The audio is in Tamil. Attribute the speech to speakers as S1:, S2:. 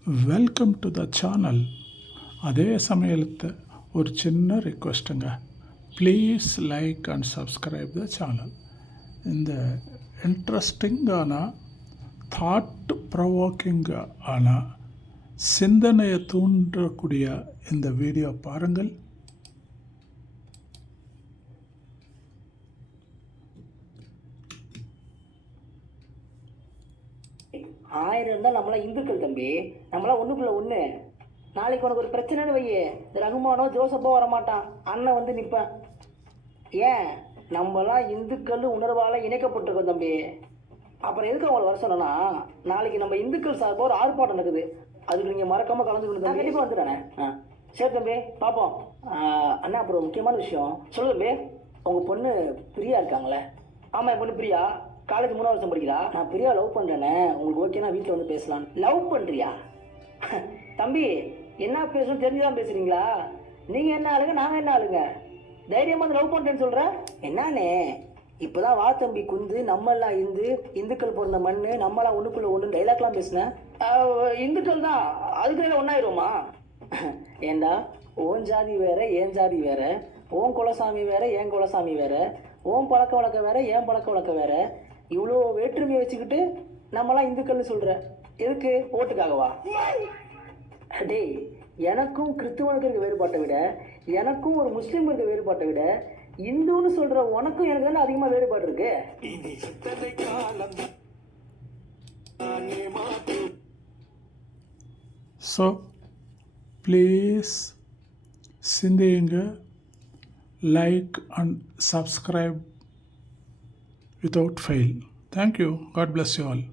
S1: Welcome to the channel. அதே சமயத்து ஒரு சின்ன ரிக்வெஸ்ட்டுங்க, please like and subscribe the channel. இந்த இன்ட்ரெஸ்டிங்கான தாட் ப்ரொவோக்கிங்கான சிந்தனையை தூண்டக்கூடிய இந்த வீடியோ பாருங்கள்.
S2: ஆயிரம் இருந்தால் நம்மளாம் இந்துக்கள் தம்பி, நம்மளாம் ஒன்றுக்குள்ள ஒன்று. நாளைக்கு உனக்கு ஒரு பிரச்சனைன்னு வையே, இந்த ரகுமானோ ஜோசப்போ வரமாட்டான், அண்ணன் வந்து நிற்பேன். ஏன் நம்மளாம் இந்துக்கள் உணர்வால் இணைக்கப்பட்டிருக்கோம் தம்பி. அப்புறம் எதுக்கு அவங்களை வர சொன்னா, நாளைக்கு நம்ம இந்துக்கள் சார்பாக ஒரு ஆர்ப்பாட்டம் நடக்குது, அதுக்கு நீங்கள் மறக்காமல் கலந்துக்கணும் தம்பி. கண்டிப்பாக வந்துடுறேண்ணே. சரி தம்பி, பார்ப்போம். அண்ணா அப்புறம் முக்கியமான விஷயம் சொல்லு தம்பி. உங்கள் பொண்ணு பிரியா இருக்காங்களே? ஆமாம், என் பொண்ணு பிரியா காலேஜ் 3ஆம் வருஷம் படிக்கிறா. நான் பிரியா லவ் பண்ணுறேனே, உங்களுக்கு ஓகேனா வீட்டில் வந்து பேசலாம். லவ் பண்ணுறியா தம்பி? என்ன பேசணும் தெரிஞ்சுதான் பேசுகிறீங்களா? நீங்கள் என்ன ஆளுங்க, நாங்கள் என்ன ஆளுங்க? தைரியமாக வந்து லவ் பண்ணுறேன்னு சொல்கிறேன். என்னானே இப்போதான் வா தம்பி குந்து, நம்மெல்லாம் இந்துக்கள் பிறந்த மண், நம்மளாம் ஒன்றுக்குள்ளே ஒன்று டைலாக்லாம் பேசினேன். இந்துக்கள் தான், அதுக்குள்ள ஒன்றாயிருவோமா? ஏண்டா, ஓன் ஜாதி வேற ஏன் ஜாதி வேற, ஓன் குலசாமி வேற ஏன் குலசாமி வேற, ஓன் பழக்க வழக்கம் வேற ஏன் பழக்க வழக்கம் வேற, இவ்வளோ வேற்றுமையை வச்சுக்கிட்டு நம்மளாம் இந்துக்கள்னு சொல்கிற, எதுக்கு? ஓட்டுக்காகவா? டேய், எனக்கும் கிறிஸ்துவனுக்கு இருக்க வேறுபாட்டை விட, எனக்கும் ஒரு முஸ்லீம் இருக்க வேறுபாட்டை விட, இந்துன்னு சொல்கிற உனக்கும் எனக்கு தானே அதிகமாக வேறுபாடு இருக்கு.
S1: ஸோ ப்ளீஸ் சிந்தியுங்க, like and subscribe without fail. Thank you. God bless you all.